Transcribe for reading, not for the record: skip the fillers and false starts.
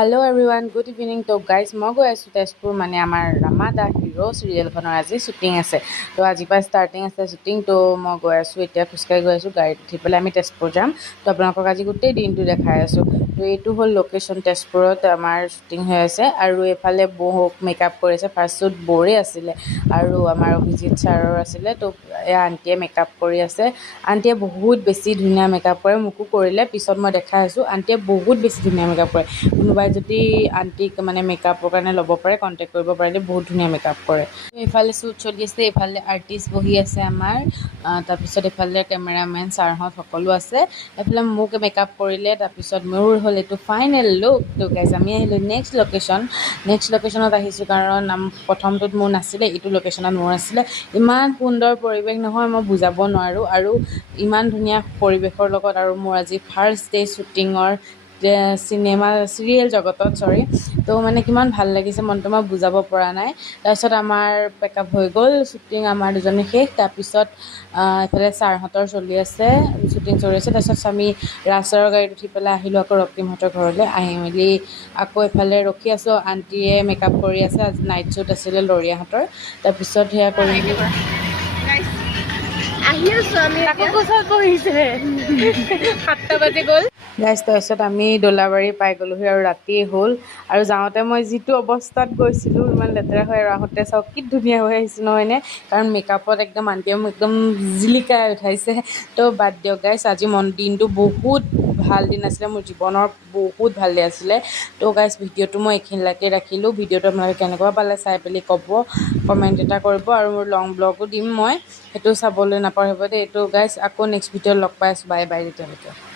Hello everyone good evening. तो guys मैं गई आसो तेजपुर माने आमार रामा दा हिरो सिरियलखনৰ আজি শ্বুটিং আছে। तो আজি পৰা ষ্টাৰ্টিং আছে শ্বুটিং। তো मैं गई आसो এতিয়া খোজকাঢ়ি গৈ আছোঁ গাড়ীত উঠি পেলাই আমি তেজপুৰ যাম। তো আপোনালোকক আজি গোটেই দিনটো দেখাই আছোঁ। তো এইটো হ'ল লোকেশ্যন তেজপুৰত আমাৰ শ্বুটিং হৈ আছে আৰু এফালে বৌক মেকআপ কৰিছে। ফাৰ্ষ্ট শ্বুট বৌৰে আছিলে আৰু আমাৰ অভিজিত ছাৰৰ আছিলে। তো এয়া আণ্টিয়ে মেকআপ কৰি আছে। আণ্টিয়ে বহুত বেছি ধুনীয়া মেকআপ কৰে, মোকো কৰিলে, পিছত মই দেখাই আছোঁ। আণ্টিয়ে বহুত বেছি ধুনীয়া মেকআপ কৰে। কোনোবাই যদি আণ্টিক মানে মেকআপৰ কাৰণে ল'ব পাৰে কণ্টেক্ট কৰিব পাৰিলে, বহুত ধুনীয়া মেকআপ কৰে। এইফালে শ্বুট চলি আছে, এইফালে আৰ্টিষ্ট বহি আছে আমাৰ, তাৰপিছত এইফালে কেমেৰামেন ছাৰহঁত সকলো আছে। এইফালে মোক মেকআপ কৰিলে, তাৰপিছত মোৰ হ'ল এইটো ফাইনেল লুক। তো গাইজ আমি আহিলোঁ নেক্সট লোকেশ্যনত আহিছোঁ কাৰণ প্ৰথমটোত মোৰ নাছিলে, এইটো লোকেশ্যনত মোৰ আছিলে। ইমান সুন্দৰ পৰিৱেশ নহয় মই বুজাব নোৱাৰোঁ, আৰু ইমান ধুনীয়া পৰিৱেশৰ লগত আৰু মোৰ আজি ফাৰ্ষ্ট ডে শ্বুটিঙৰ চিৰিয়েল জগতত তো মানে কিমান ভাল লাগিছে মনটো মই বুজাব পৰা নাই। তাৰপিছত আমাৰ পেকআপ হৈ গ'ল, শ্বুটিং আমাৰ দুজনী শেষ। তাৰপিছত এইফালে ছাৰহঁতৰ চলি আছে, শ্বুটিং চলি আছে। তাৰপিছত আমি ৰাজছাৰৰ গাড়ীত উঠি পেলাই আহিলোঁ আকৌ ৰক্তিমহঁতৰ ঘৰলৈ। আহি মেলি আকৌ এইফালে ৰখি আছোঁ, আণ্টিয়ে মেকআপ কৰি আছে। আজি নাইট শ্বুট আছিলে লৰিয়াহঁতৰ। তাৰপিছত সেয়া কৰি আহি আছোঁ আমি, আকৌ গছত বহিছে 7টা বাজি গ'ল। গাইজ তাৰপিছত আমি দোলাবাৰী পাই গ'লোহি আৰু ৰাতি হ'ল। আৰু যাওঁতে মই যিটো অৱস্থাত গৈছিলোঁ, ইমান লেতেৰা হৈ, আৰু আহোঁতে চাওক কি ধুনীয়া হৈ আহিছোঁ নহয়নে? কাৰণ মেকআপত একদম আণ্টিয়ে মোক একদম জিলিকাই উঠাইছে। তো বাদ দিয়ক গাইজ, আজি দিনটো বহুত ভাল দিন আছিলে, মোৰ জীৱনৰ বহুত ভাল দিন আছিলে। তো গাইজ ভিডিঅ'টো মই এইখিনিলৈকে ৰাখিলোঁ। ভিডিঅ'টো আপোনালোকে কেনেকুৱা পালে চাই পেলি ক'ব, কমেণ্ট এটা কৰিব। আৰু মোৰ লং ব্লগো দিম মই, সেইটো চাবলৈ নাপাহৰিব দেই। তো গাইজ আকৌ নেক্সট ভিডিঅ'ত লগ পাই আছোঁ। বাই বাই তেতিয়ালৈকে।